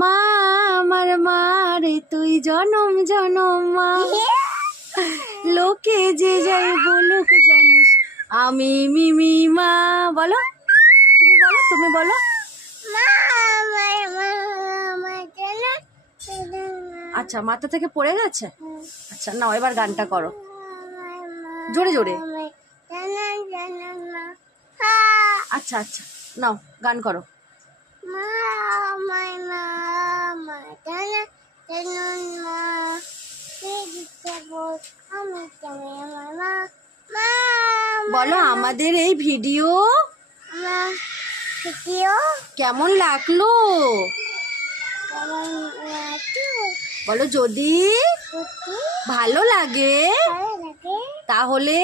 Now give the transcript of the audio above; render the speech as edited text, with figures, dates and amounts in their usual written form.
মা আমার মা রে তুই জনম জনম মা, লোকে যে যাই বলুক জানিস আমি মিমি মা। বলো, তুমি বলো, তুমি বলো। আচ্ছা, মাথা থেকে পড়ে গেছে। আচ্ছা নাও, এবার গানটা করো জোরে জোরে। আচ্ছা আচ্ছা, নাও গান করো। বলো আমাদের এই ভিডিও কেমন লাগলো, বলো। যদি ভালো লাগে তাহলে